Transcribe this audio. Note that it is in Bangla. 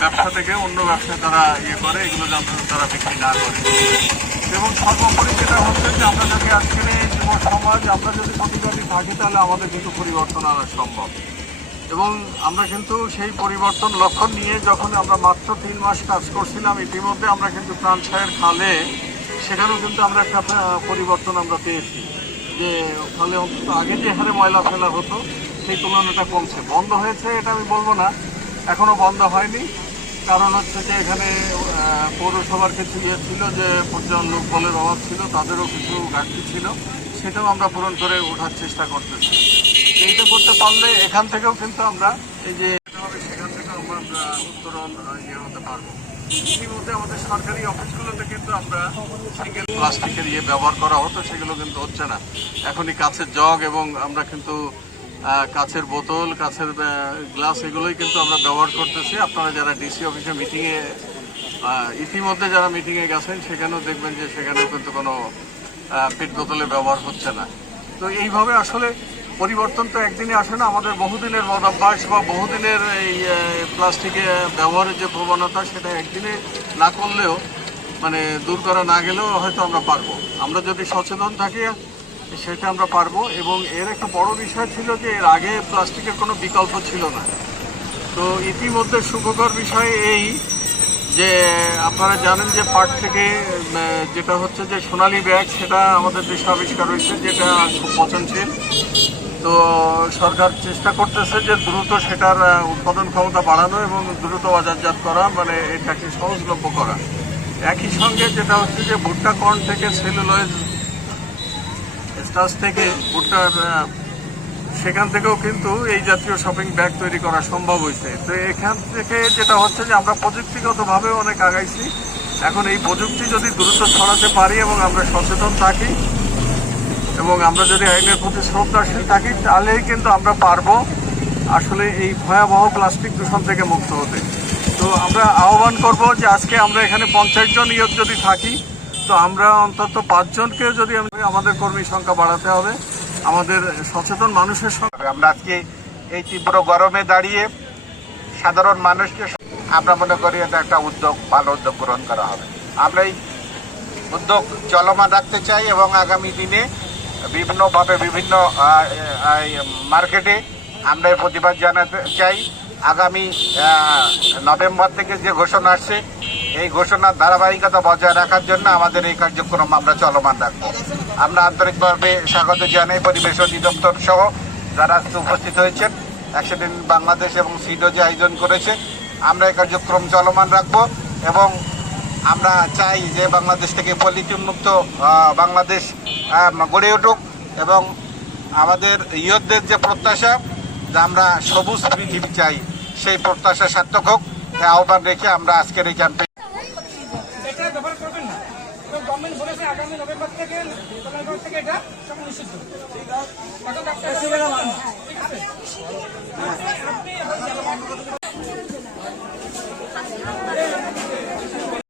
ব্যবসা থেকে অন্য ব্যবসায় তারা ইয়ে করে, এগুলো যেন তারা বিক্রি না করে। এবং সর্বোপরি যেটা হচ্ছে যে আমরা যদি আজকের এই যুব সমাজ, আমরা যদি প্রতিবাদী থাকি, তাহলে আমাদের কিন্তু পরিবর্তন আনা সম্ভব। এবং আমরা কিন্তু সেই পরিবর্তন লক্ষ্য নিয়ে যখন আমরা মাত্র তিন মাস কাজ করছিলাম, ইতিমধ্যে আমরা কিন্তু প্রাণসায়ের খালে, সেখানেও কিন্তু আমরা একটা পরিবর্তন আমরা পেয়েছি। যে ফলে অন্তত আগে যে হারে ময়লা ফেলা হতো, সেই তুলনাটা কমছে। বন্ধ হয়েছে এটা আমি বলব না। এখনও বন্ধ হয়নি। কারণ হচ্ছে যে এখানে পৌরসভার কিছু ইয়ে ছিল যে পর্যায়ন লোক বলের অভাব ছিল, তাদেরও কিছু ঘাটতি ছিল। সেটাও আমরা পূরণ করে ওঠার চেষ্টা করতেছি। এইটা করতে পারলে এখান থেকেও কিন্তু আমরা এই যে, সেখান থেকে আমরা উত্তরণ ইয়ে হতে পারব। ইতিমধ্যে আমাদের সরকারি অফিসগুলোতে কিন্তু আমরা সিঙ্গেল প্লাস্টিকের ইয়ে ব্যবহার করা হতো, সেগুলো কিন্তু হচ্ছে না। এখনই কাছের জগ এবং আমরা কিন্তু কাছের বোতল কাছের গ্লাস এগুলোই কিন্তু আমরা ব্যবহার করতেছি। আপনারা যারা ডিসি অফিসে মিটিংয়ে ইতিমধ্যে যারা মিটিংয়ে গেছেন, সেখানেও দেখবেন যে সেখানেও কিন্তু কোনো পেট বোতলের ব্যবহার হচ্ছে না। তো এইভাবে আসলে পরিবর্তন তো একদিনে আসে না, আমাদের বহুদিনের মদাভ্যাস বা বহুদিনের এই প্লাস্টিকে ব্যবহারের যে প্রবণতা, সেটা একদিনে না করলেও মানে দূর করা না গেলেও হয়তো আমরা পারব। আমরা যদি সচেতন থাকি, সেটা আমরা পারব। এবং এর একটা বড় বিষয় ছিল যে, এর আগে প্লাস্টিকের কোনো বিকল্প ছিল না। তো ইতিমধ্যে সুখকর বিষয় এই যে, আপনারা জানেন যে, পাট থেকে যেটা হচ্ছে যে সোনালি ব্যাগ, সেটা আমাদের দেশে আবিষ্কার হয়েছে, যেটা খুব পচনশীল। তো সরকার চেষ্টা করতেছে যে দ্রুত সেটার উৎপাদন ক্ষমতা বাড়ানো এবং দ্রুত বাজারজাত করা মানে এটাকে সহজলভ্য করা। একই সঙ্গে যেটা হচ্ছে যে ভুট্টা কর্ন থেকে সেলুলয়েজ স্টাচ থেকে ভুট্টার সেখান থেকেও কিন্তু এই জাতীয় শপিং ব্যাগ তৈরি করা সম্ভব হয়েছে। তো এখান থেকে যেটা হচ্ছে যে আমরা প্রযুক্তিগতভাবে অনেক আগাইছি। এখন এই প্রযুক্তি যদি দ্রুত ছড়াতে পারি এবং আমরা সচেতন থাকি এবং আমরা যদি আইনের প্রতি শ্রদ্ধাশীল থাকি তাহলেই কিন্তু আমরা পারব আসলে এই ভয়াবহ প্লাস্টিক দূষণ থেকে মুক্ত হতে। তো আমরা আহ্বান করব যে আজকে আমরা এখানে পঞ্চাশ জন ইয়ক যদি থাকি, তো আমরা অন্তত পাঁচজনকে যদি আমাদের কর্মী সংখ্যা বাড়াতে হবে, আমাদের সচেতন মানুষের সংখ্যা আমরা আজকে এই তীব্র গরমে দাঁড়িয়ে সাধারণ মানুষকে আমরা মনে করি এটা একটা উদ্যোগ, ভালো উদ্যোগ গ্রহণ করা হবে। আমরা এই উদ্যোগ চলমান রাখতে চাই এবং আগামী দিনে বিভিন্নভাবে বিভিন্ন মার্কেটে আমরা প্রতিবাদ জানাতে চাই। আগামী নভেম্বর থেকে যে ঘোষণা আসছে, এই ঘোষণার ধারাবাহিকতা বজায় রাখার জন্য আমাদের এই কার্যক্রম আমরা চলমান রাখব। আমরা আন্তরিকভাবে স্বাগত জানাই পরিবেশ অধিদপ্তর সহ যারা উপস্থিত হয়েছেন। অ্যাক্সিডেন্ট বাংলাদেশ এবং সিডো যে আয়োজন করেছে, আমরা এই কার্যক্রম চলমান রাখব এবং আমরা চাই যে বাংলাদেশ থেকে পলিথিন মুক্ত বাংলাদেশ গড়ে উঠুক এবং আমাদের ইয়তদের যে প্রত্যাশা যে আমরা সবুজ পৃথিবী চাই সেই প্রত্যাশা সার্থক হোক। এই আহ্বান রেখে আমরা আজকের এই ক্যাম্পে এটা ব্যবহার করবেন